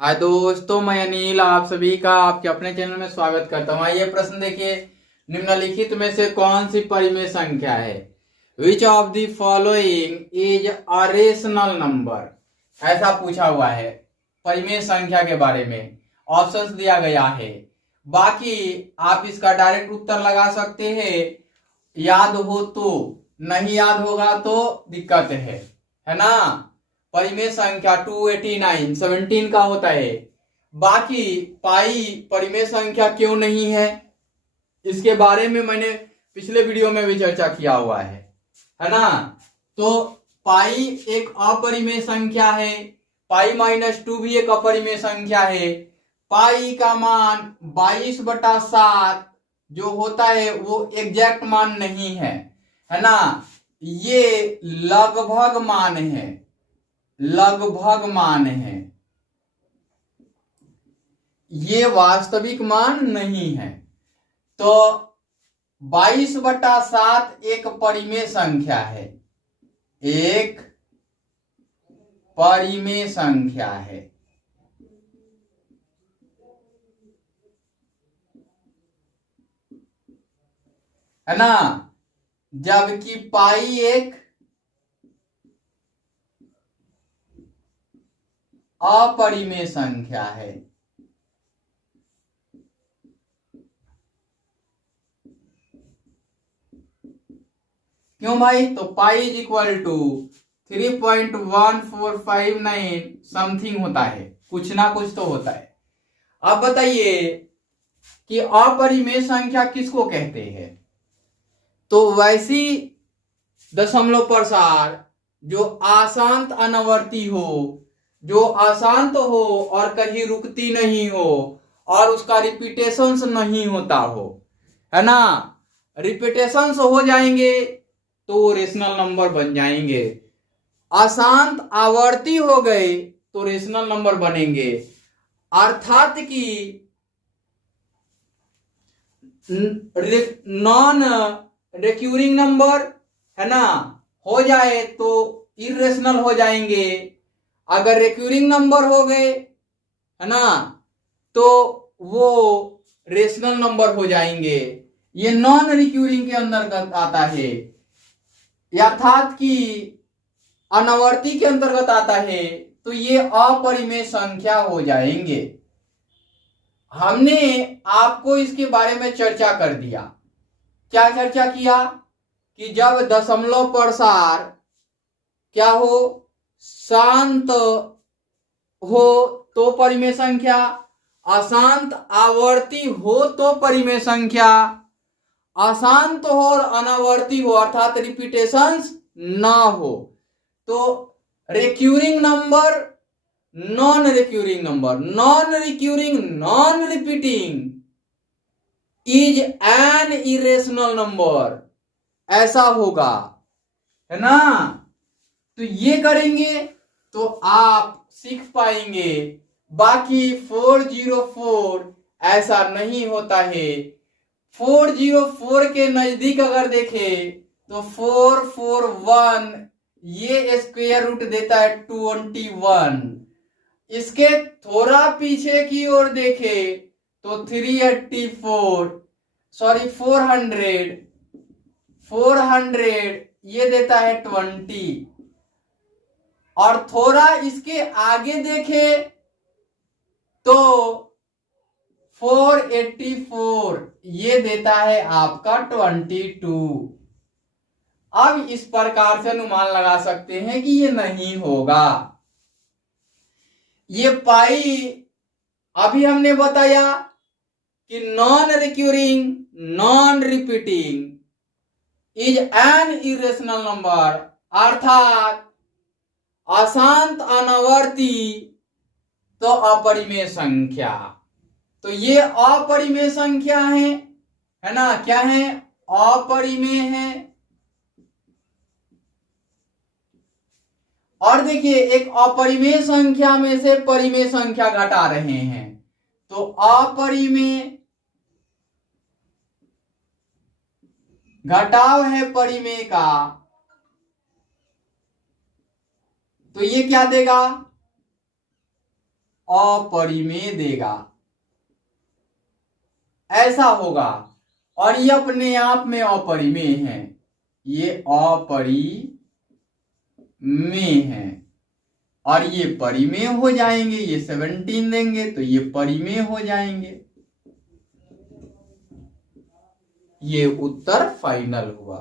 हाय दोस्तों, मैं अनिल आप सभी का आपके अपने चैनल में स्वागत करता हूँ। आइए प्रश्न देखिए, निम्नलिखित में से कौन सी परिमेय संख्या है? Which of the following is a rational number? ऐसा पूछा हुआ है परिमेय संख्या के बारे में। ऑप्शंस दिया गया है, बाकी आप इसका डायरेक्ट उत्तर लगा सकते हैं। याद हो तो, नहीं याद होगा तो दिक्कत है ना। परिमेय संख्या 289 17 का होता है। बाकी पाई परिमेय संख्या क्यों नहीं है, इसके बारे में मैंने पिछले वीडियो में भी चर्चा किया हुआ है ना। तो पाई एक अपरिमेय संख्या है, पाई -2 भी एक अपरिमेय संख्या है। पाई का मान 22/7 जो होता है वो एग्जैक्ट मान नहीं है ना। ये लगभग मान है, लगभग मान है, ये वास्तविक मान नहीं है। तो 22/7 एक परिमेय संख्या है, एक परिमेय संख्या है ना। जबकि पाई एक अपरिमेय संख्या है। क्यों भाई? तो pi is equal to 3.1459 something होता है, कुछ ना कुछ तो होता है। अब बताइए कि अपरिमेय संख्या किसको कहते हैं? तो वैसी दशमलव प्रसार जो अशांत अनवर्ती हो, जो अशांत हो और कहीं रुकती नहीं हो और उसका रिपीटेशंस नहीं होता हो, है ना। रिपीटेशंस हो जाएंगे तो वो रेशनल नंबर बन जाएंगे। अशांत आवर्ती हो गए तो रेशनल नंबर बनेंगे। अर्थात कि नॉन रिक्यूरिंग नंबर, है ना, हो जाए तो इरेशनल हो जाएंगे। अगर रिक्यूरिंग नंबर हो गए, है ना, तो वो रेशनल नंबर हो जाएंगे। ये नॉन रिक्यूरिंग के अंतर्गत आता है, अर्थात कि अनावर्ती के अंतर्गत आता है। तो ये अपरिमेय संख्या हो जाएंगे। हमने आपको इसके बारे में चर्चा कर दिया। क्या चर्चा किया? कि जब दशमलव प्रसार क्या हो, शांत हो तो परिमेय संख्या, अशांत आवर्ती हो तो परिमेय संख्या, अशांत हो और अनावर्ती हो अर्थात रिपीटेशंस ना हो तो recurring number, non recurring number, non recurring non repeating is an irrational number, ऐसा होगा, है ना। तो ये करेंगे तो आप सीख पाएंगे। बाकी 404 ऐसा नहीं होता है। 404 के नजदीक अगर देखें तो 441 ये स्क्वायर रूट देता है 21। इसके थोड़ा पीछे की ओर देखे तो 384 सॉरी 400 ये देता है 20। और थोड़ा इसके आगे देखे तो 484 ये देता है आपका 22। अब इस प्रकार से अनुमान लगा सकते हैं कि ये नहीं होगा। ये पाई अभी हमने बताया कि non recurring non repeating is an irrational number, अर्थात अशांत अनावर्ती तो अपरिमेय संख्या। तो ये अपरिमेय संख्या है ना। क्या है? अपरिमेय है। और देखिए, एक अपरिमेय संख्या में से परिमेय संख्या घटा रहे हैं तो अपरिमेय घटाव है परिमेय का, तो ये क्या देगा? अपरिमेय देगा, ऐसा होगा। और ये अपने आप में अपरिमेय है, ये अपरिमेय है, और ये परिमेय हो जाएंगे, ये 17 देंगे तो ये परिमेय हो जाएंगे। ये उत्तर फाइनल हुआ।